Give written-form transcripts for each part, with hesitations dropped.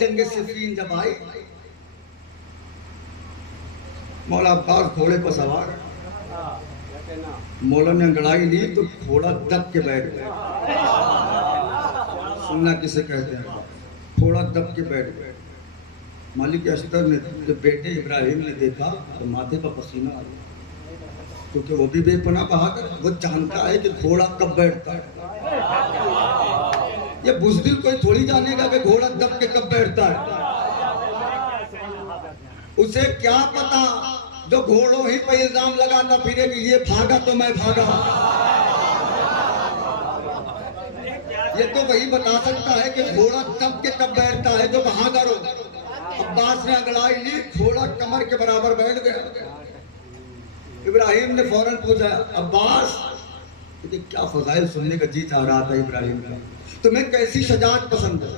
जंग सिफीन जब आई, मौला अब्बास घोड़े पर सवार, मौला ने अंगड़ाई ली तो घोड़ा दब के बैठ गया। सुनना किसे कहते हैं, घोड़ा दब के बैठ गया। मालिक अस्तर ने जब बेटे इब्राहिम ने देखा तो माथे पर पसीना आ गया, क्योंकि वो भी बेपना बहादुर, वो जानता है कि घोड़ा कब बैठता है। ये बुज़दिल कोई थोड़ी जानेगा कि घोड़ा दब के कब बैठता है। उसे क्या पता जो घोड़ों ही पर इल्जाम लगाता फिरे कि ये भागा तो मैं भागा। ये तो वही बता सकता है कि घोड़ा दब के कब बैठता है जो भागा रो। अब्बास ने अंगड़ाई ली, घोड़ा कमर के बराबर बैठ गया। इब्राहिम ने फौरन पूछा, अब्बास तुझे क्या फजाइल सुनने का जी चाह रहा था इब्राहिम का, तुम्हें कैसी शजाअत पसंद है?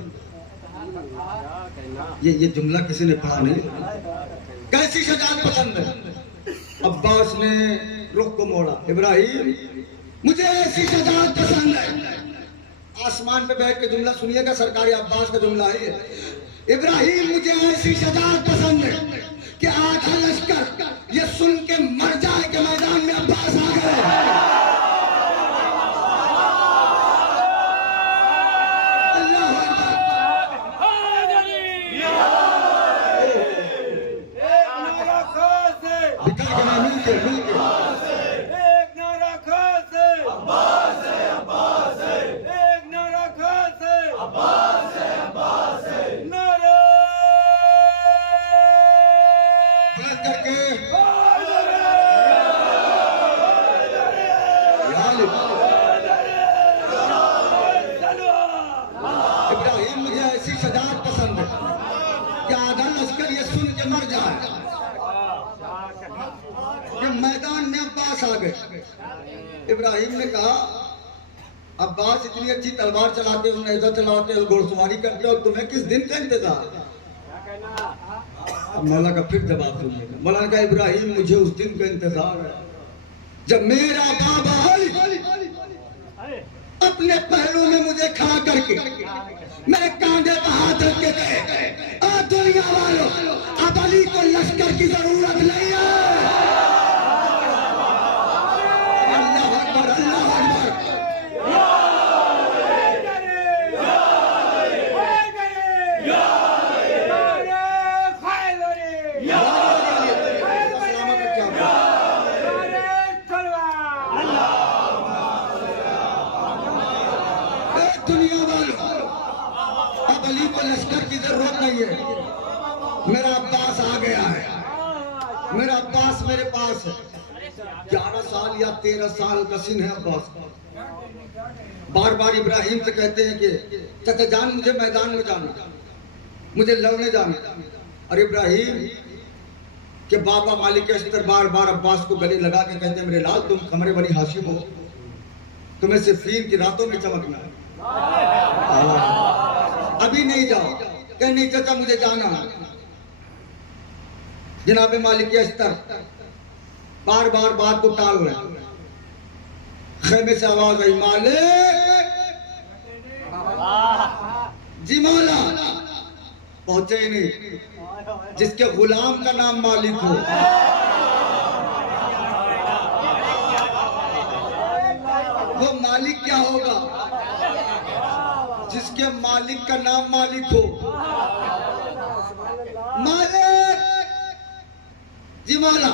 ये जुमला किसी ने पढ़ा नहीं। कैसी शजाअत पसंद है? अब्बास ने रुख को मोड़ा, इब्राहिम मुझे ऐसी शजाअत पसंद है। आसमान पे बैठ के जुमला सुनिएगा, सरकारी अब्बास का जुमला है। इब्राहिम मुझे ऐसी शजाअत पसंद है कि आधा लश्कर ये सुन के मर जाए कि मैदान में अब्बास आ गए। इब्राहिम मुझे ऐसी शजाअत पसंद है कि आधा लश्कर ये सुन के मर जाए कि मैदान में अब्बास आ गए। इब्राहिम ने कहा, अब्बास इतनी अच्छी तलवार चलाते हो, नेज़ा चलाते हो, घोड़सवारी करते हो, तुम्हें किस दिन का इंतजार? मौला का फिर जवाब सुनिएगा। मौला ने कहा, इब्राहिम मुझे उस दिन का इंतजार है जब मेरा बाबा अपने पहलू में मुझे खड़ा करके मेरे कांधे पर हाथ रख के गए, और दुनिया वालों अब अली को लश्कर की जरूरत नहीं है। अल्लाह अकबर, अल्लाह अकबर। दुनिया वालों अब अली को लश्कर की जरूरत नहीं है, मेरा अब्बास आ गया है। मेरा अब्बास मेरे पास है। 11 साल या 13 साल का सिन है अब्बास का। बार बार इब्राहिम से कहते हैं कि चाचा जान मुझे मैदान में जाना, मुझे लड़ने जाना। और इब्राहिम के बाबा मालिक अस्तर बार बार अब्बास को गले लगा के कहते हैं, मेरे लाल तुम कमरे बनी हाशिम हो, तुम्हें सिफीन की रातों में चमकना है, अभी नहीं जाओ। कह नहीं चाचा मुझे जाना है। जनाब मालिक अस्तर बार बार बात को टाल रहे हैं। खेमे से आवाज आई, मालिक जी मौला। पहुंचे ही नहीं। जिसके गुलाम का नाम मालिक हो, वो मालिक क्या होगा? जिसके मालिक का नाम मालिक हो। मालिक जी मौला,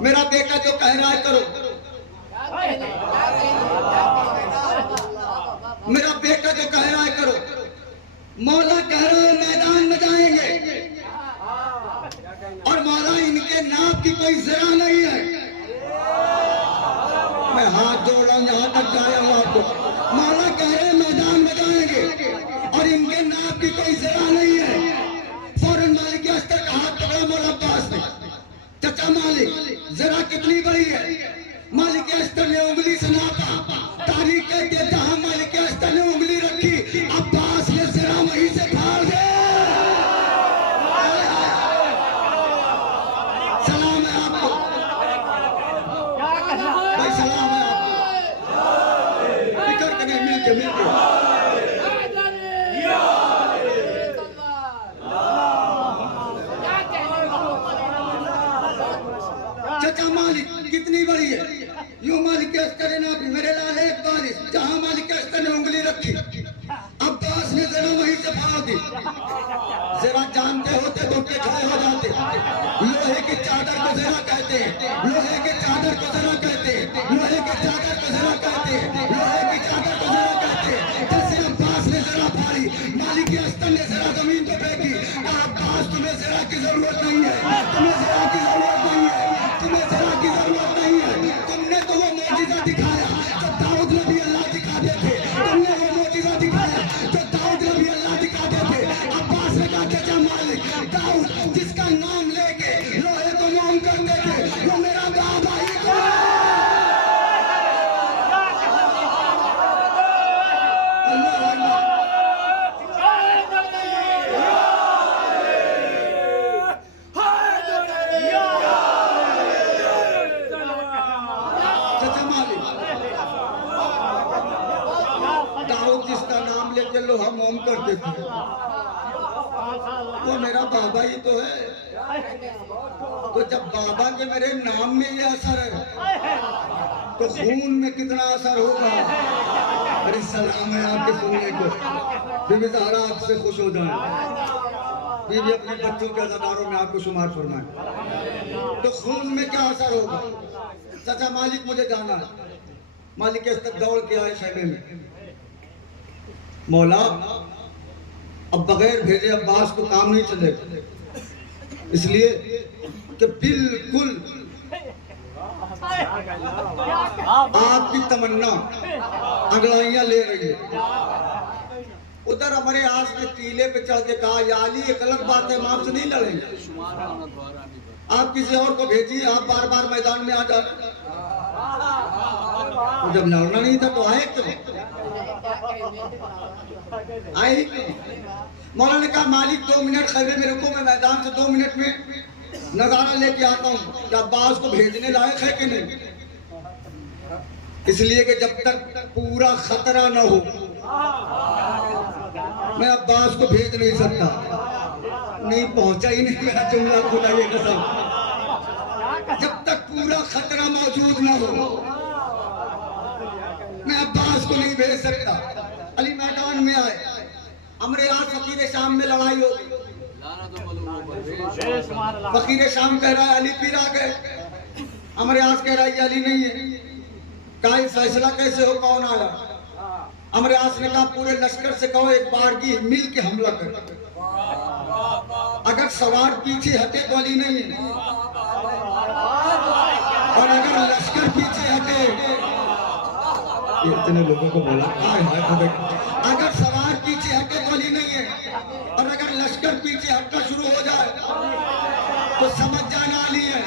मेरा बेटा जो कह रहा है करो, मेरा बेटा जो कह रहा है करो। मौला कह रहे हैं मैदान में जाएंगे, और मौला इनके नाम की कोई जरा नहीं है। मैं हाथ जोड़ रहा हूं, यहां तक जाया हूं आपको। मौला कह रहे हैं मैदान में जाएंगे, और इनके नाम की कोई जरा नहीं है। फौरन मालिक अस्तर का हाथ पकड़ा मौला अब्बास ने। चाचा मालिक जरा कितनी बड़ी है? मालिक अस्तर ने उंगली से नापा। तारीख कहती है जहां मालिक अस्तर ने उंगली रखी, अब्बास ने जरा वहीं से फाड़ दे। सलाम है आपको भाई, सलाम है आपको। फिक्र करें मिलके मिलके। दी। जरा जानते होते तो उठ के खड़े हो जाते। लोहे की चादर को जरा कहते हैं, लोहे की चादर को जरा कहते हैं, लोहे की चादर को जरा कहते हैं, लोहे की चादर को जरा कहते हैं। जैसे अब्बास ने जरा फाड़ी, मालिक के अस्तर ने जरा जमीन पे फेंकी। और अब्बास तुम्हें जरा की जरूरत नहीं है, तुम्हें जरा की जरूरत नहीं है, तुम्हें जरा की जरूरत नहीं है। तुमने तो वो मौजिज़ा दिखाया जो दाऊद नबी अल्लाह दिखाते थे, तुमने वो मौजिज़ा दिखाया जो दाऊद नबी अल्लाह दिखाते थे। अब्बास ने कहा चाचा मालिक, दाऊद जिसका नाम लेके लोहे को नाम करते थे, वो मेरा बाबा ही तो है। अल्लाह अल्लाह। चाचा मालिक, दाऊद जिसका नाम लेके लोहा मोम करते थे, वो मेरा बाबा ही तो है। तो जब बाबा के मेरे नाम में ये असर है, तो खून में कितना असर होगा। अरे सलाम है आपके सुनने को। बीबी ज़हरा आपसे खुश हो जाए, बीबी अपने बच्चों के अज़ादारों में आपको शुमार फरमाए, तो खून में क्या असर होगा। चाचा मालिक मुझे जाना है। मालिक के तक दौड़ के आए खेमे में, मौला अब बगैर भेजे अब्बास को काम नहीं चलेगा, इसलिए कि बिल्कुल आपकी तमन्ना अगलाइयां ले रही है। उधर हमारे आस में टीले पे चढ़ के कहा, या अली एक अलग बात है, हम आपसे नहीं लड़ेंगे, आप किसी और को भेजिए, आप बार बार मैदान में आ जाए। तो जब लड़ना नहीं था तो आए क्यों? आए क्यों? मौला ने कहा मालिक 2 मिनट खैबे में रुको, मैं मैदान से 2 मिनट में नजारा लेके आता हूँ कि अब्बास को भेजने लायक है कि नहीं। इसलिए कि जब तक पूरा खतरा न हो मैं अब्बास को भेज नहीं सकता। नहीं पहुंचा ही नहीं मेरा जुमला, खुदा ये कसम। जब तक पूरा खतरा मौजूद न हो मैं अब्बास को नहीं भेज सकता। अली मैदान में आए, हमरे यहाँ फकीर शाम में लड़ाई हो गई। फकीर शाम कह रहा है अली पीर आ गए, हमारे यहाँ कह रहा है अली नहीं है। कहा फैसला कैसे हो, कौन आया? हमारे आस ने कहा पूरे लश्कर से कहो एक बार की मिल के हमला कर। अगर सवार पीछे हटे तो अली नहीं है, और अगर लश्कर पीछे हटे, इतने लोगों को बोला अगर सवार पीछे हटे तो अली नहीं है, और अगर लश्कर पीछे हटना शुरू हो जाए तो समझ जाना अली है।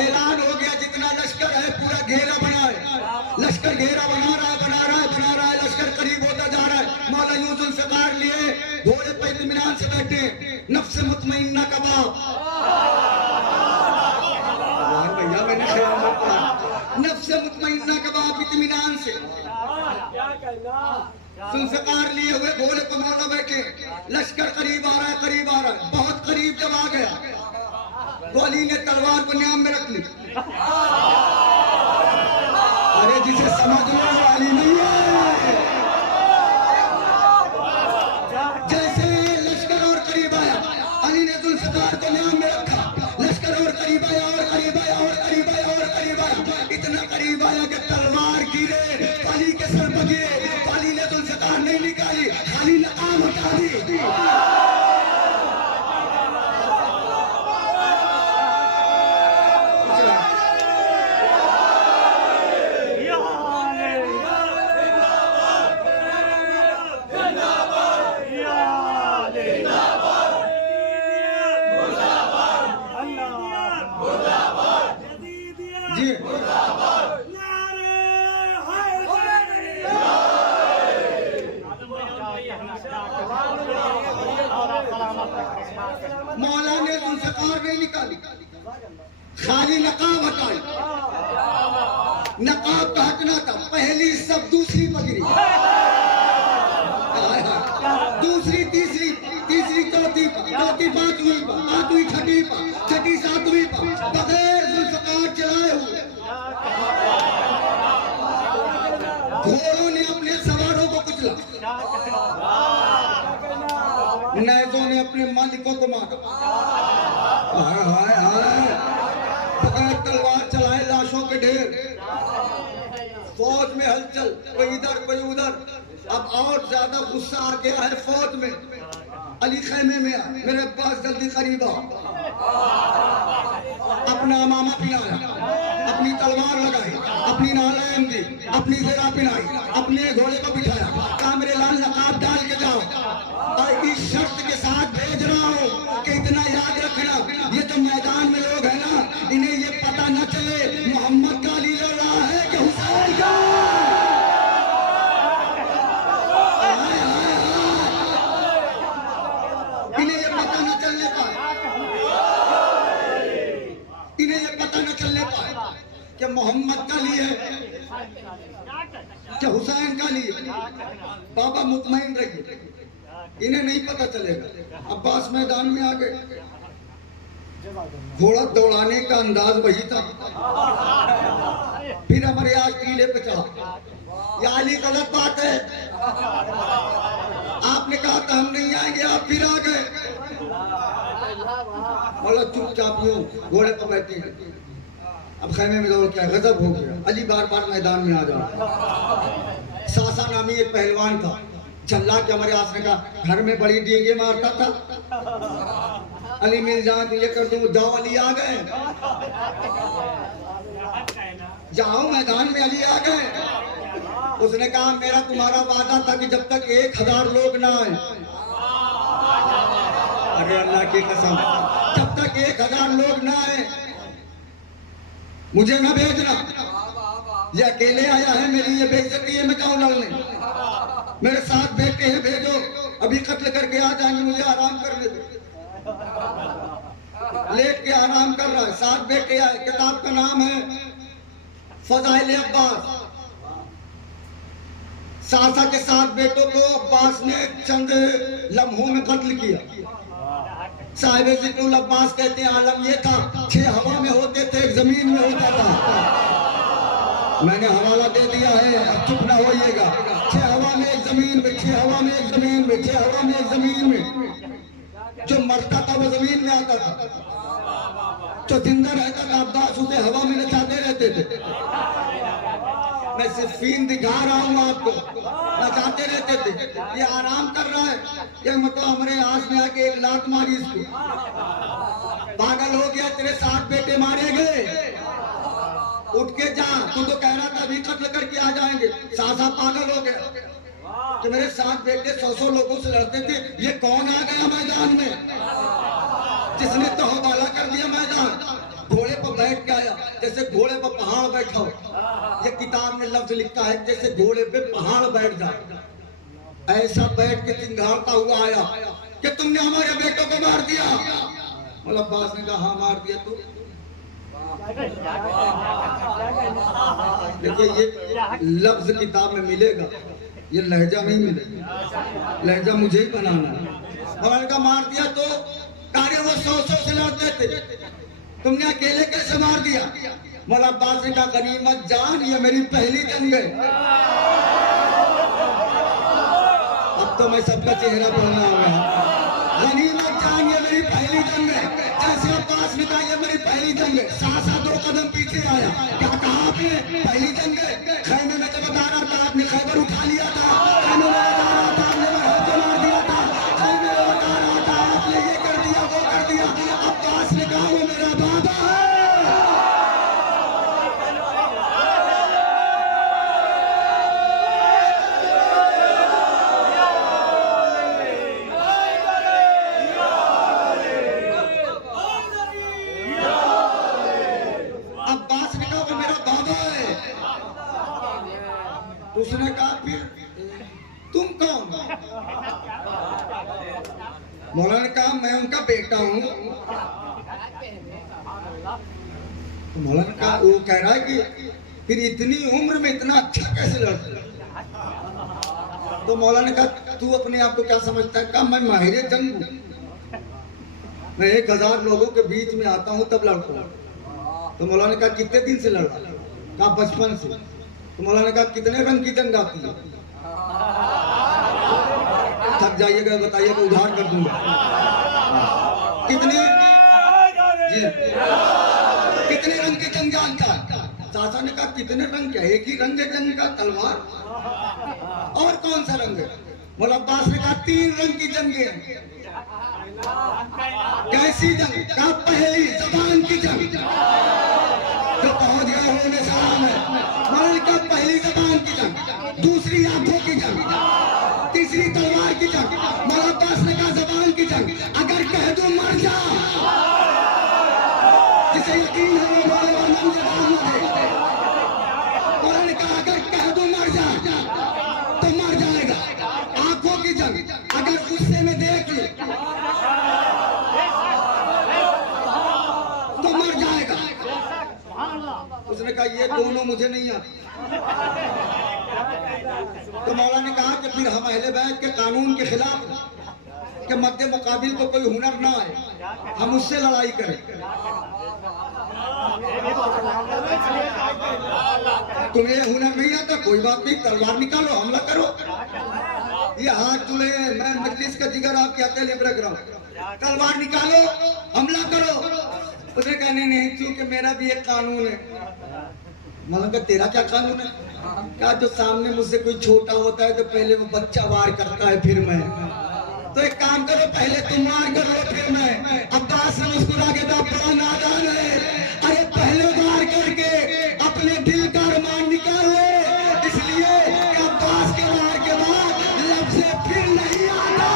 ऐलान हो गया जितना लश्कर है पूरा घेरा बनाए। लश्कर घेरा बना रहा है, बना रहा है, बना रहा है, लश्कर करीब होता जा रहा है। मौला यूं जुल्फ़िकार लिए घोड़े पे इत्मीनान से बैठे, नफ्स मुतमइन्ना का बाप। भैया मैंने ख्याल रखा, नफ्स मुतमइन्ना का बाप इत्मीनान से जुल्फ़िकार लिए हुए घोड़े पर मौला बैठे। लश्कर करीब आ रहा है, करीब आ रहा है। बहुत करीब जब आ गया तो अली ने तलवार को न्याम में रख ली। अरे जिसे समझ लो अली नहीं है। जैसे लश्कर और करीब आया, अली ने जुल्फ़िकार को न्याम में रखा। लश्कर और करीब आया, और करीब आया, और करीब आया, और करीब आया। इतना करीब आया कि तलवार गिरे, अली के सर पर गिरे। अली ने जुल्फ़िकार नहीं निकाली, खाली लकाम हटा दी। मौला ने जुल्फ़िकार नहीं निकाली, खाली नकाब हटाई। नकाब का हटना था, पहली सब दूसरी पकड़ी, दूसरी तीसरी, तीसरी चौथी, चौथी पांचवी, पांचवी छठी, छठी सातवीं, बगैर जुल्फ़िकार चलाए हुए घोड़ों ने अपने सवारों को कुचला। नैजों ने अपने मालिकों को मारा। हाय हाय हाय, बगैर तलवार चलाए लाशों के ढेर, फौज में हलचल, कोई इधर कोई उधर। अब और ज्यादा गुस्सा आ गया है फौज में। अली खैमे में आ, मेरे पास जल्दी करीब आओ। अपना अमामा पिनाया, अपनी तलवार लगाई, अपनी नालैन दी, अपनी ज़रा पिनाई, अपने घोड़े को बिठाया, कहा मेरे लाल नकाब डाल के जाओ। और इस शर्त के साथ भेज रहा हूँ कि इतना याद रखना, ये तो मैदान में लोग हैं ना, इन्हें ये पता न चले मोहम्मद का अली लड़ रहा है कि हुसैन का। इन्हें ये पता न चलने पाए, इन्हें ये पता न चलने पाए कि मोहम्मद का अली है कि हुसैन का अली है। बाबा मुतमईन रहिए, इन्हें नहीं पता चलेगा। अब्बास मैदान में आ गए, घोड़ा दौड़ाने का अंदाज वही था। फिर हमारे आज टीले पे चढ़ा, या अली गलत बात है, आपने कहा था हम नहीं आएंगे, आप फिर आ गए। बोला चुपचाप यूं घोड़े पर बैठे हैं। अब खैमे में दौड़ क्या, गजब हो गया। अली बार बार मैदान में आ जाओ। सासा नामी एक पहलवान था, झल्ला के हमारे आसने का, घर में बड़ी डींगे मारता था। अली मिल जाए तो ये कर दूं, जाओ अली आ गए, जाओ मैदान में अली आ गए। उसने कहा मेरा तुम्हारा वादा था कि जब तक 1000 लोग ना आए, अरे अल्लाह की कसम, जब तक 1000 लोग ना आए मुझे ना भेजना। ये अकेले आया है, मेरी ये बेइज्जती है, मैं जाऊं लड़ने। मेरे साथ बेटे हैं, भेजो, अभी कत्ल करके आ जाएंगे, मुझे आराम करने दो। लेट के आराम कर रहा है, 7 बेटे आए। किताब का नाम है फज़ाइल अब्बास। सासा के 7 बेटों को अब्बास ने चंद लम्हों में कत्ल किया। साहिब ज़िक्रुल अब्बास कहते हैं आलम ये था, 6 हवा में होते थे, 1 जमीन में होता था। मैंने हवाला दे दिया है, अब चुप ना होइएगा। 6 हवा में 1 जमीन में, 6 हवा में 1 जमीन में, 6 हवा में 1 जमीन में। जो मरता था वो जमीन में आता था, जो जिंदा रहता था अब्बास उसे हवा में नचाते रहते थे। मैं सिर्फ फीन दिखा रहा हूँ आपको, नचाते रहते थे। ये आराम कर रहा है, ये मतलब हमारे आस में आके 1 लात मारी इसको, पागल हो गया, तेरे 7 बेटे मारे गए, उठ के जा। तू तो कह रहा था अभी कत्ल करके आ जाएंगे। सासा पागल हो गया कि मेरे 7 बेटे 100 लोगों से लड़ते थे, ये कौन आ गया मैदान में जिसने तो हवाला कर दिया मैदान। घोड़े पर बैठ के आया, जैसे घोड़े पर पहाड़ बैठा हो। ये किताब में लफ्ज लिखता है जैसे घोड़े पे पहाड़ बैठ जाए, ऐसा बैठ के चिंगारता हुआ आया कि तुमने हमारे बेटों को मार दिया। मतलब अब्बास ने कहा हाँ मार दिया। तो देखिए ये लफ्ज किताब में मिलेगा, ये लहजा नहीं मिलेगा, लहजा मुझे ही बनाना है। हमारे का मार दिया तो कार्य वो 100 से लड़ते थे, तुमने अकेले कैसे मार दिया? मौला अब्बास ने कहा गनीमत जान, ये मेरी पहली जंग है। अब तो मैं सबका चेहरा पढ़ना होगा। गनीमत जान, ये मेरी पहली जंग है। जैसे अब्बास ने कहा ये मेरी पहली जंग है, सासा 2 कदम पीछे आया। क्या कहा आपने? पहली जंग है। खैमे में तो बता रहा था आपने खैबर उठा लिया था, खैमे में बता रहा था आपने मरहब मार दिया था, खैमे में बता रहा था आपने ये कर दिया वो कर दिया। अब्बास ने कहा वो मेरा बाबा है। अब्बास ने कहा वो मेरा बाबा है। उसने कहा फिर तुम कौन? मौला ने कहा मैं उनका बेटा हूँ। तो मौला ने कहा, वो कह रहा है कि फिर इतनी उम्र में इतना अच्छा कैसे लड़ता? तो मौला ने कहा तू अपने आप को क्या समझता है? कहा मैं माहिर जंग हूँ, मैं 1000 लोगों के बीच में आता हूँ तब लड़ता हूँ। तो मौला ने कहा कितने दिन से लड़ रहा? कहा बचपन से। तो मौला ने कहा कितने रंग की जंग आती है? थक जाइएगा बताइएगा, उधार कर दूंगा। कितने जी कितने रंग के जंग जानता है? चाचा ने कहा कितने रंग क्या? एक ही रंग है जंग का, तलवार। और कौन सा रंग है? मौला अब्बास ने कहा 3 रंग की जंगे हैं। कैसी जंग? कहा पहली जबान की जंग, जो पहुंच गया होने सलाम है। मौला का पहली जबान की जंग, दूसरी आंखों की जंग, तीसरी तलवार की जंग। मौला अब्बास ने कहा जबान की जंग, अगर कह दो मर जा, जिसे यकीन है वो मौला ने कहा अगर कह दो मर जा तो मर जाएगा। आंखों की जंग, अगर गुस्से में देख लो तो मर जाएगा। उसने कहा ये दोनों मुझे नहीं आते। तो मौला ने कहा कि फिर हम अहले बैत के कानून के खिलाफ के मद्दे मुकाबिल को कोई हुनर ना आए, हम उससे लड़ाई करें। तुम्हें हुनर नहीं आता, कोई बात नहीं, तलवार निकालो, हमला करो। ये हाथ जुड़े, मैं मजलिस का जिगर आपके हाथे लिबरा कराऊं, तलवार निकालो, हमला करो। उसने कहा नहीं, क्योंकि मेरा भी एक कानून है। मतलब का तेरा क्या कानून है? कहा जो सामने मुझसे कोई छोटा होता है तो पहले वो बच्चा वार करता है, फिर मैं। तो एक काम करो, पहले तुम वार करो फिर मैं। अब्बास ने मुस्कुरा के कहा बड़ा नादान है, अरे पहले वार करके अपने दिल का अरमान निकालो, इसलिए कि अब्बास के वार के बाद लफ्ज़ फिर नहीं आता।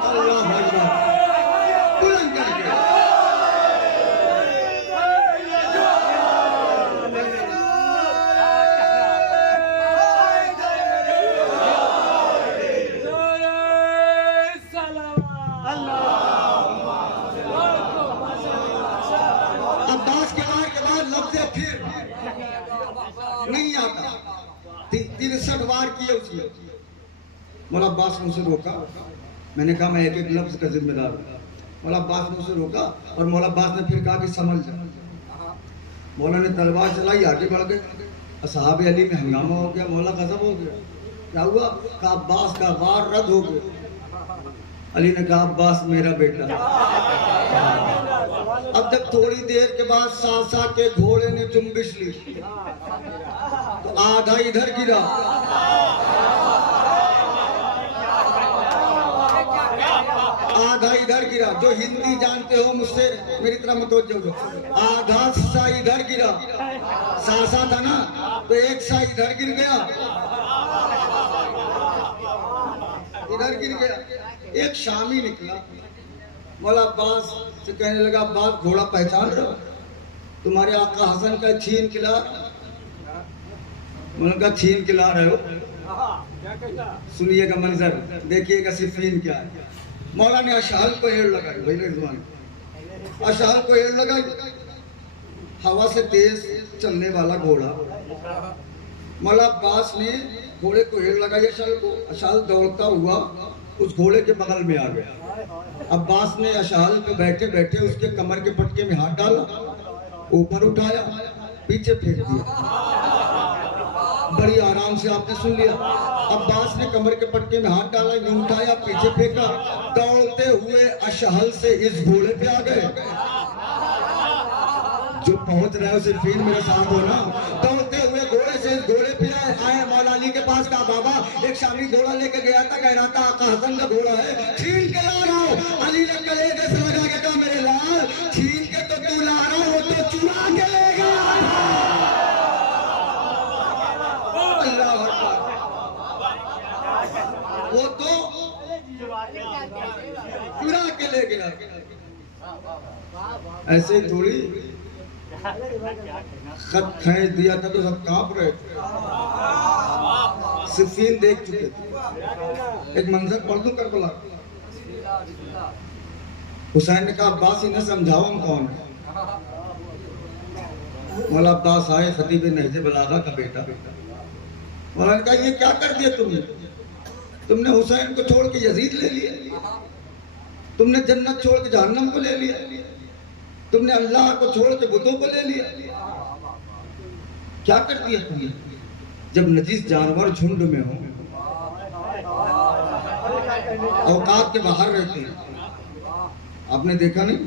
अल्लाह अकबर, बुलंद करके नहीं आता। 63 वार किए उसने। मौला अब्बास ने उसे रोका। मैंने कहा मैं एक एक लफ्ज का जिम्मेदार हूँ। मौला अब्बास ने उसे रोका और मौला अब्बास ने फिर कहा कि समझ जा। मौला ने तलवार चलाई, आगे बढ़ गए। असहाब अली में हंगामा हो गया, मौला गजब हो गया। क्या हुआ? कहा अब्बास का वार रद्द हो गया। अली ने कहा अब्बास मेरा बेटा। अब जब थोड़ी देर के बाद सासा के घोड़े ने जुम्बिश ली तो आधा इधर गिरा, आधा इधर गिरा। जो हिंदी जानते हो मुझसे मेरी तरह मतवज्जो हो। आधा सा इधर गिरा, सासा था ना, तो एक सा इधर गिर गया, इधर गिर गया। एक शामी निकला, मौला अब्बास से कहने लगा अब्बास घोड़ा पहचान रहे हो? तुम्हारे आका हसन का छीन खिला। उनका छीन खिला रहे हो? सुनिएगा मंजर, देखिएगा सिफीन क्या है। मौला ने अशहल को एड़ लगाई, भाई रिजवान अशहल को एड़ लगाई। हवा से तेज चलने वाला घोड़ा। मौला अब्बास ने घोड़े को एड़ लगाई अशहल को। अशहल दौड़ता हुआ उस घोड़े के बगल में आ गया। अब्बास ने अशहल पे बैठे बैठे उसके कमर के पटके में हाथ डाला, ऊपर उठाया, पीछे फेंक दिया। बड़ी आराम से आपने सुन लिया। अब्बास ने कमर के पटके में हाथ डाला, यूं उठाया, पीछे फेंका। दौड़ते हुए अशहल से इस घोड़े पे आ गए। जो पहुंच रहे हो सिर्फीन मेरे साथ हो ना। दौड़ते हुए घोड़े से इस घोड़े पे आए। मौला अली के पास कहा बाबा एक शामी घोड़ा लेके गया था, कह रहा था आका हसन का घोड़ा है, छीन के ला रहा हूं। अली ने कलेजे से लगा के कहा मेरे लाल, छीन के तो तू ला रहा हो, तो चुरा के ले गया। अल्लाह अकबर, वो तो चुरा के ले गया। ऐसे थोड़ी खत खींच दिया था तो सब कांप रहे थे। सिफीन देख चुके थे। एक मंजर पढ़ दूं करबला। हुसैन ने कहा अब्बास इन्हें समझाओ हम कौन है। मौला अब्बास आए, खतीब नहजे बलागा का बेटा। मौला ने कहा ये क्या कर दिया तुमने? तुमने हुसैन को छोड़ के यजीद ले लिया, तुमने जन्नत छोड़ के जहन्नम को ले लिया, तुमने अल्लाह को छोड़ के बुतों को ले लिया। क्या कर दिया तुमने? जब नजीस जानवर झुंड में हो, औकात के बाहर रहते हैं, आपने देखा नहीं?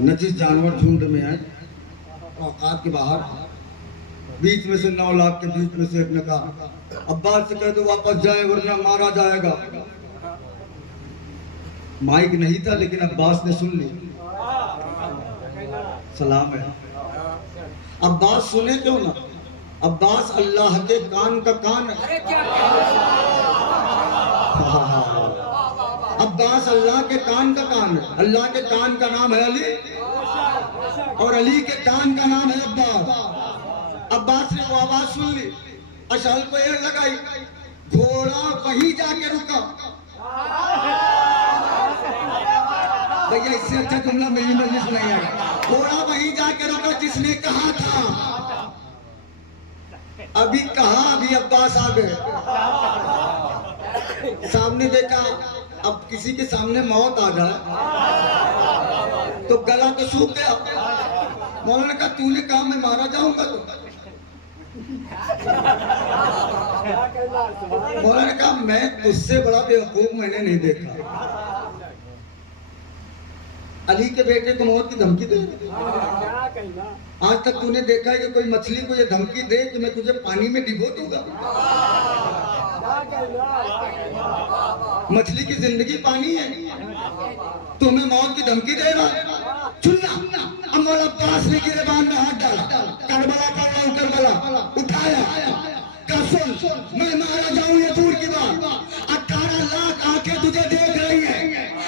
नजीस जानवर झुंड में है, औकात के बाहर, बीच में से 9 लाख के बीच में से एक ने कहा अब्बास से कह दो वापस जाए वरना मारा जाएगा। माइक नहीं था लेकिन अब्बास ने सुन ली। सलाम है। अब्बास सुने क्यों ना? अब्बास अल्लाह के कान का कान है। अब्बास अल्लाह के कान का कान है। अल्लाह के कान का नाम है अली और अली के कान का नाम है अब्बास। अब्बास ने वो आवाज सुन ली, अशल को एड़ लगाई, घोड़ा वहीं जाके रुका। भैया इससे अच्छा जुमला मेरी मजलिस में नहीं आएगा। घोड़ा वहीं जाके रुका जिसने कहा था। अभी कहा, अभी अब्बास आ गए, सामने देखा। अब किसी के सामने मौत आ जाए तो गला तो सूख गया। मौलाना ने कहा तूने कहा मैं मारा जाऊंगा तो। मौलाना ने कहा मैं तुझसे बड़ा बेवकूफ मैंने नहीं देखा। अली के बेटे को मौत की धमकी दे। आज तक तूने देखा है कि कोई मछली को ये धमकी दे कि मैं तुझे पानी में डिबो दूंगा? मछली की जिंदगी पानी है, तुम्हें मौत की धमकी दे रहा है। सुनना, अब मौला अब्बास ने गिरबान में हाथ डाला, करबला पढ़ रहा हूं, करबला उठाया, कहा सुन मैं मारा जाऊं ये दूर की बात। 18 लाख आंखें तुझे देख रही है,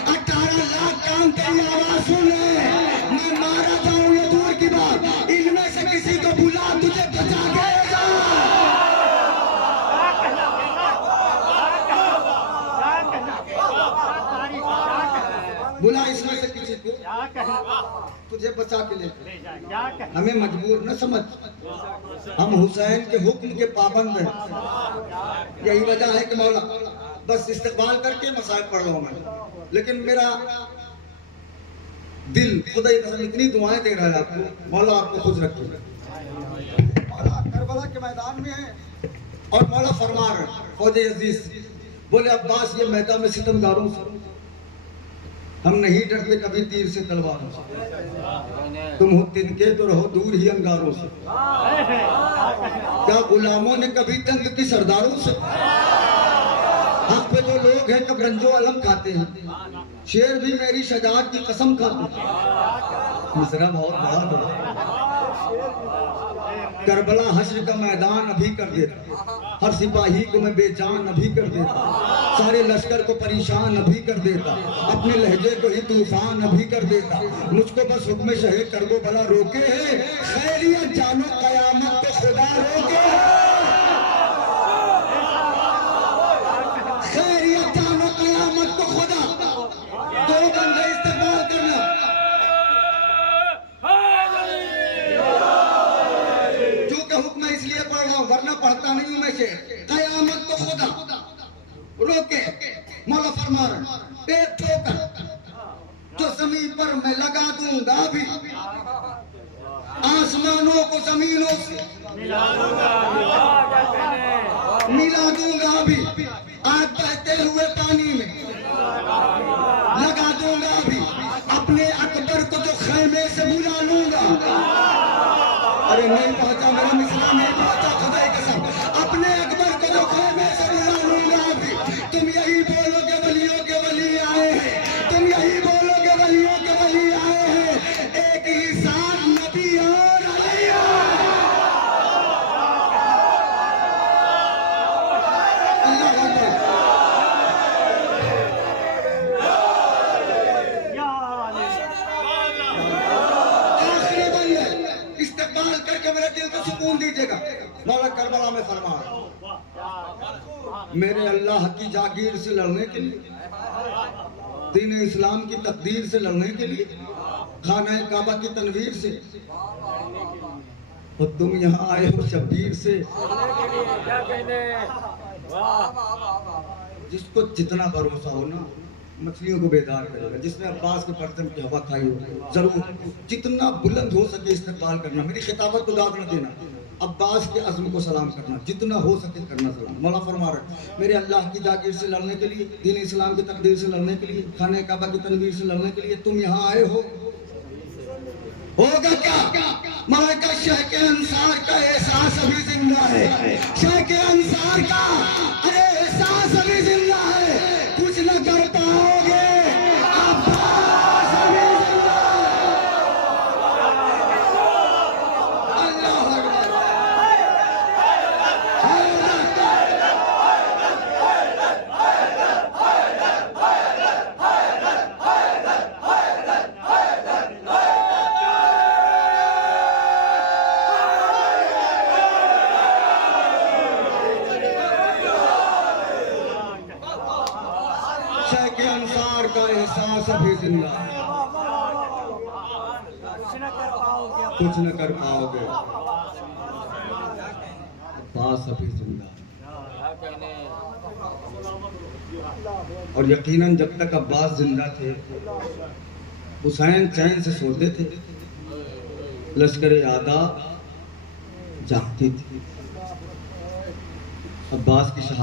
18 लाख कान तेरी आवाज सुन रहे हैं। मैं मारा जाऊं ये दूर की बात, इनमें से किसी को बुला तुझे बचा देगा। बुला इसमें से किसी को तुझे बचा के ले। हमें मजबूर न समझ, हम हुसैन के हुक्म के पाबंद हैं। यही वजह है कि मौला बस इस्तेमाल करके मसाइल पढ़ रहा हूं मैं, लेकिन मेरा दिल खुदा ही कसम इतनी दुआएं दे रहा है आपको। मौला आपको खुश रखे। मौला करबला के मैदान में है और मौला फरमा रहे फौजे अजीज, बोले अब्बास ये मैदान में सितमगारों से हम नहीं डरते कभी तीर से तलवारों से। तुम हो तिनके तो रहो दूर ही अंगारों से। क्या गुलामों ने कभी तंग की सरदारों से? हक पे तो लोग हैं कब रंजो अलम खाते हैं, शेर भी मेरी शजात की कसम खाते हैं। मिसरा बहुत बड़ा करबला हश्र का मैदान अभी कर देता, हर सिपाही को मैं बेजान अभी कर देता, सारे लश्कर को परेशान अभी कर देता, अपने लहजे को ही तूफान अभी कर देता। मुझको बस हुक्म शहे कर दो भला रोके है, खैरियत जानो कयामत तो खुदा रोके है। खैरियत जानो कयामत तो खुदा। दो बंदे इस्तेमाल करना। हुक्म इसलिए पढ़ रहा हूं वरना पढ़ता नहीं हूं मैं से। कयामत तो खुदा रोके। मौला फरमा रहे एक ठोकर जो जमीन पर मैं लगा दूंगा भी, आसमानों को जमीनों से मिला दूंगा भी, आज बहते हुए पानी में लगा दूंगा भी, अपने अकबर को जो खैमे से बुला लूंगा। अरे नहीं पहुंचा मेरा मिसरा, नहीं पहुंचा खुदा की कसम। अपने अकबर को जो खैमे से बुला लूंगा भी। तुम यही बोलोगे वलियों के वली आए हैं, तुम यही बोलोगे वलियों के वली आए हैं। एक ही साथ नबी और अली सुकून दीजिएगा। मौला करबला में फरमा मेरे अल्लाह की जागीर से लड़ने के लिए, दीन इस्लाम की तकदीर से लड़ने के लिए, खाना काबा की तनवीर से, और तुम यहाँ आए हो शब्बीर से। जिसको जितना भरोसा हो ना मछलियों को बेदार करेगा। जिसने अब्बास के बर्तन की हवा खाई हो जरूर जितना बुलंद हो सके इस्तेमाल करना। मेरी खिताबत को दाद न देना। अब्बास के अज़्म को सलाम करना, जितना हो सके करना सलाम। मौला फरमा रहे मेरे अल्लाह की जागीर से लड़ने के लिए, दीन इस्लाम की तकदीर से लड़ने के लिए, खाने काबा की तनवीर से लड़ने के लिए तुम यहाँ आए हो। होगा क्या? मौला शेख के अंसार का एहसास अभी जिंदा है, शेख के अंसार का अरे एहसास अभी जिंदा है। कुछ न कर पाओगे, शेख के अंसार का एहसास अभी जिंदा है। कुछ न कर पाओगे, अब्बास अभी जिंदा है। और यकीनन जब तक अब्बास जिंदा थे, हुसैन चैन से सोते थे, लश्कर आदा जागती थी। अब्बास की शहादत